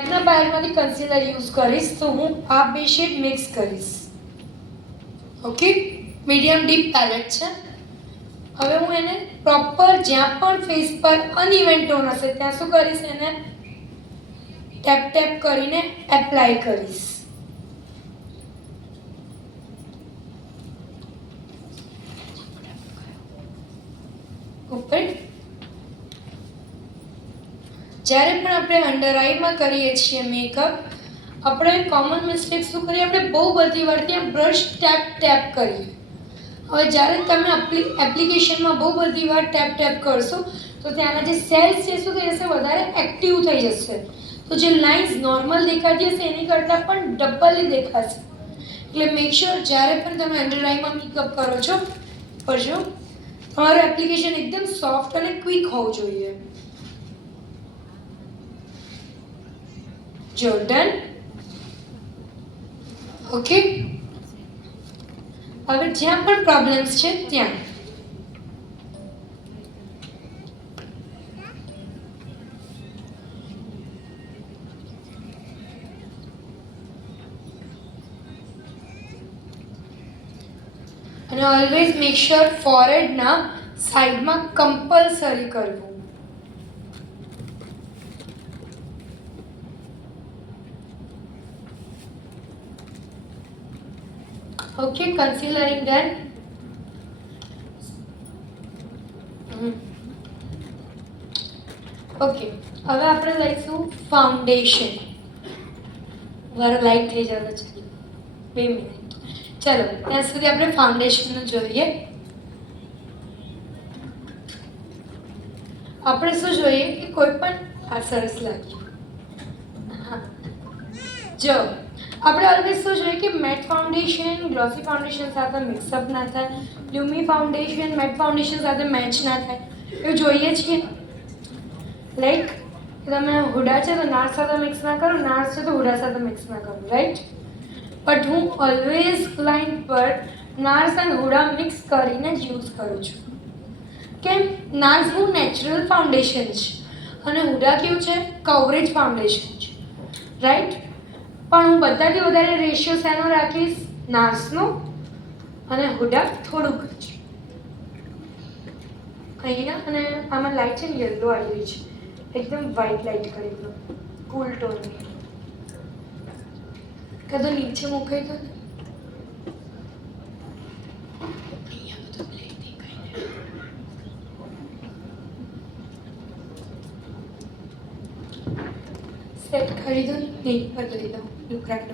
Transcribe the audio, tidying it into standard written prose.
Magna બાયરમાંથી concealer use કરીશ તો હું આ બે શેડ મિક્સ કરીશ. ઓકે, મીડિયમ ડીપ પેલેટ છે. હવે હું એને પ્રોપર જ્યાં પણ ફેસ પર અનઇવન ટોન હશે ત્યાં શું કરીશ, એને ટેપ ટેપ કરીને એપ્લાય કરીશ. ઉપર જ્યારે પણ આપણે અંડર આઈમાં કરીએ છીએ મેકઅપ, આપણે કોમન મિસ્ટેક શું કરીએ, આપણે બહુ બધી વાર ત્યાં બ્રશ ટેપ ટેપ કરીએ. હવે જ્યારે તમે એપ્લિકેશનમાં બહુ બધી વાર ટેપ ટેપ કરશો તો ત્યાંના જે સેલ્સ છે શું થઈ જશે, વધારે એક્ટિવ થઈ જશે. તો જે લાઇન્સ નોર્મલ દેખાતી હશે એની કરતાં પણ ડબલ દેખાશે. એટલે મેક શ્યોર જ્યારે પણ તમે અંડર આઈમાં મેકઅપ કરો છો કરજો, તમારું એપ્લિકેશન એકદમ સોફ્ટ અને ક્વિક હોવું જોઈએ. જો ડન. ઓકે, હવે જ્યાં પણ પ્રોબ્લેમ્સ છે ત્યાં અને ઓલવેઝ મેક શ્યોર ફોરહેડના સાઈડમાં કમ્પલસરી કરવું. Okay, કન્સીલરિંગ done. ઓકે, હવે આપણે લઈશું ફાઉન્ડેશન. મારો લાઈટ થઈ જતો છે, 2 મિનિટ. ચલો ત્યાં સુધી આપણે ફાઉન્ડેશનનું જોઈએ. આપણે શું જોઈએ કે કોઈ પણ આ સરસ લાગ્યું. હા, જો આપણે ઓલવેઝ શું જોઈએ કે મેટ ફાઉન્ડેશન ગ્લોસી ફાઉન્ડેશન સાથે મિક્સઅપ ના થાય, લ્યુમી ફાઉન્ડેશન મેટ ફાઉન્ડેશન સાથે મેચ ના થાય, એવું જોઈએ છીએ. લાઈક તમે હુડા છે તો નાર્સ સાથે મિક્સ ના કરો, નાર્સ છે તો હુડા સાથે મિક્સ ના કરો, રાઈટ? બટ હું ઓલવેઝ ક્લાયન્ટ પર નાર્સ એન્ડ હુડા મિક્સ કરીને જ યુઝ કરું છું. કેમ? નાર્સ હું નેચરલ ફાઉન્ડેશન છે અને હુડા કેવું છે, કવરેજ ફાઉન્ડેશન છે, રાઈટ? પણ હું બધાથી વધારે રેશિયો શેનો રાખીશ, નાર્સનો, અને હુડા થોડુંક જ અહીંયા. અને આમાં લાઇટ છે ને યલો આવી રહી છે, એકદમ વ્હાઇટ લાઇટ કરી દો, કુલ ટોનની. કાં તો નીચે મૂકાઈ દો ને. સેટ કરી દો, નહીં પર લઈ દો, લુકરાટ